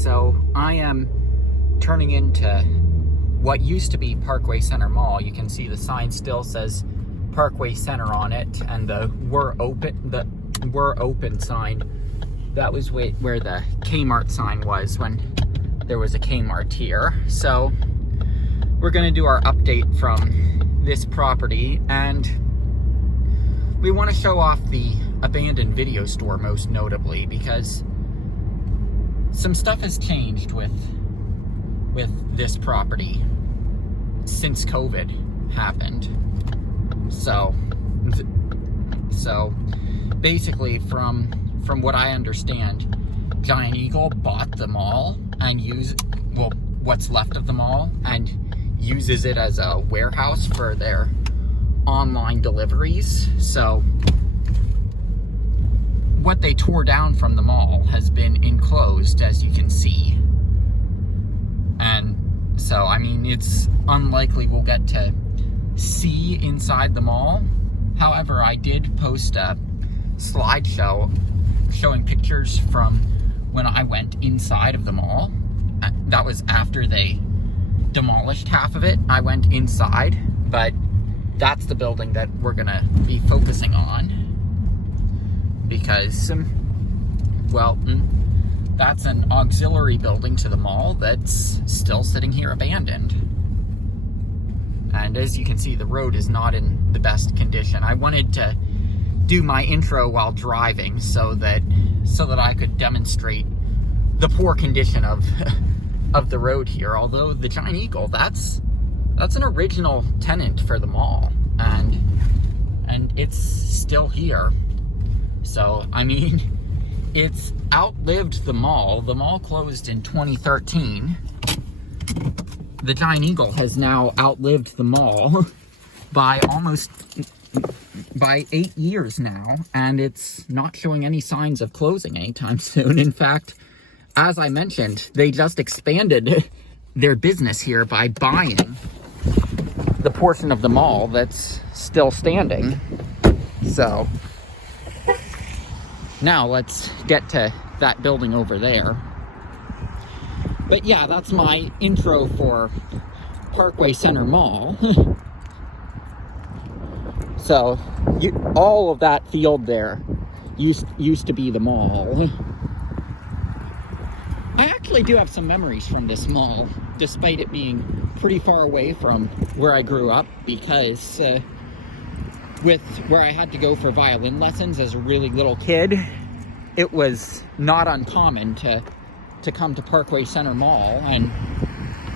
so I am turning into what used to be Parkway Center Mall. You can see the sign still says Parkway Center on it, and the "We're open" sign, that was where the Kmart sign was when there was a Kmart here. So we're gonna do our update from this property, and we want to show off the abandoned video store most notably, because some stuff has changed with this property since COVID happened. So basically, from what I understand, Giant Eagle bought the mall and what's left of the mall, and uses it as a warehouse for their online deliveries. So what they tore down from the mall has been enclosed, as you can see. And so, I mean, it's unlikely we'll get to see inside the mall. However, I did post a slideshow showing pictures from when I went inside of the mall. That was after they demolished half of it. I went inside, but that's the building that we're gonna be focusing on, because, that's an auxiliary building to the mall that's still sitting here abandoned. And as you can see, the road is not in the best condition. I wanted to do my intro while driving so that I could demonstrate the poor condition of the road here. Although the Giant Eagle, that's an original tenant for the mall, and it's still here. So, I mean, it's outlived the mall. The mall closed in 2013. The Giant Eagle has now outlived the mall by 8 years now, and it's not showing any signs of closing anytime soon. In fact, as I mentioned, they just expanded their business here by buying the portion of the mall that's still standing. So now let's get to that building over there. But yeah, that's my intro for Parkway Center Mall. So all of that field there used to be the mall. I actually do have some memories from this mall, despite it being pretty far away from where I grew up, because with where I had to go for violin lessons as a really little kid, it was not uncommon to come to Parkway Center Mall and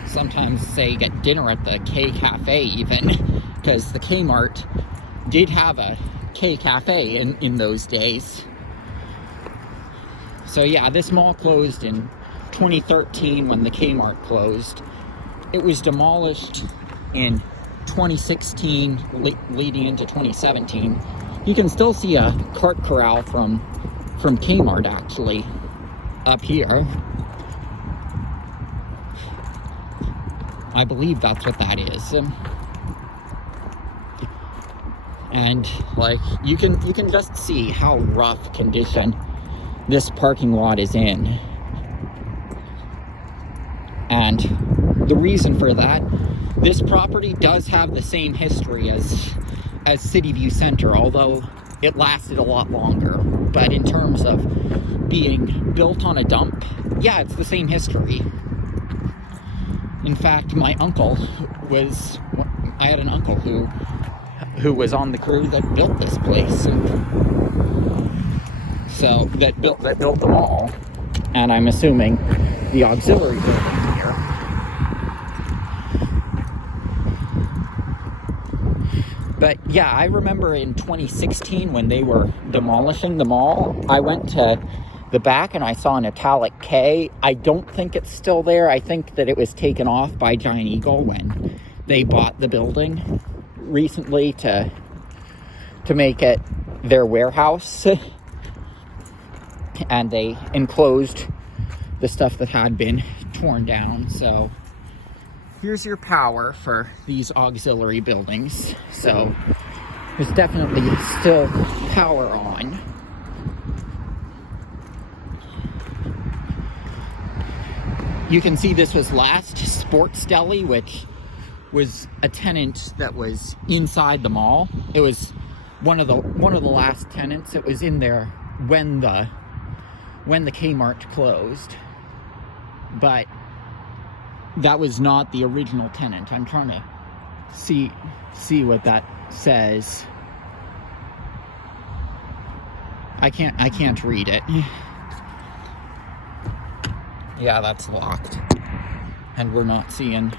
sometimes, say, get dinner at the K Cafe even, because the Kmart did have a K Cafe in those days. So yeah, this mall closed in 2013 when the Kmart closed. It was demolished in 2016, leading into 2017. You can still see a cart corral from Kmart actually up here. I believe that's what that is. And like, you can just see how rough condition this parking lot is in. And the reason for that, this property does have the same history as City View Center, although it lasted a lot longer. But in terms of being built on a dump, yeah, it's the same history. In fact, I had an uncle who was on the crew that built this place. So that built the mall, and I'm assuming the auxiliary building here. But yeah, I remember in 2016 when they were demolishing the mall, I went to the back and I saw an italic K. I don't think it's still there. I think that it was taken off by Giant Eagle when they bought the building recently to make it their warehouse. And they enclosed the stuff that had been torn down. So here's your power for these auxiliary buildings. So there's definitely still power on. You can see this was last Sports Deli, which was a tenant that was inside the mall. It was one of the last tenants that was in there when the Kmart closed. But that was not the original tenant. I'm trying to see what that says. I can't read it. Yeah, that's locked. And we're not seeing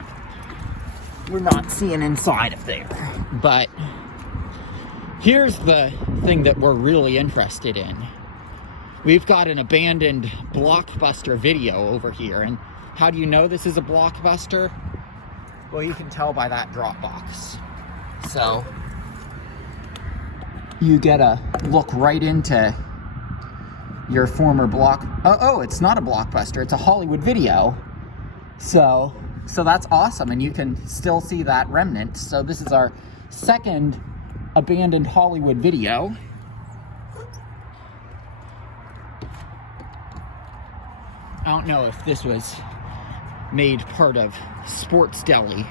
inside of there. But here's the thing that we're really interested in. We've got an abandoned Blockbuster video over here. And how do you know this is a Blockbuster? Well, you can tell by that drop box. So you get a look right into your former oh, it's not a Blockbuster, it's a Hollywood Video. So that's awesome, and you can still see that remnant. So this is our second abandoned Hollywood Video. I don't know if this was made part of Sports Deli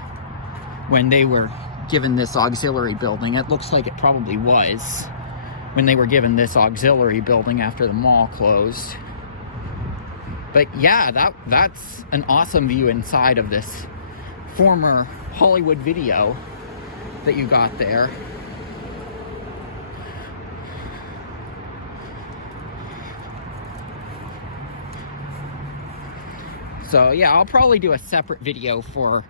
when they were given this auxiliary building. It looks like it probably was when they were given this auxiliary building after the mall closed. But yeah, that's an awesome view inside of this former Hollywood Video that you got there. So yeah, I'll probably do a separate video for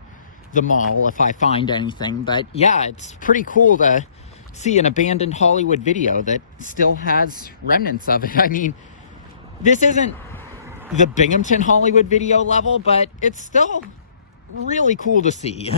the mall if I find anything. But yeah, it's pretty cool to see an abandoned Hollywood Video that still has remnants of it. I mean, this isn't the Binghamton Hollywood Video level, but it's still really cool to see.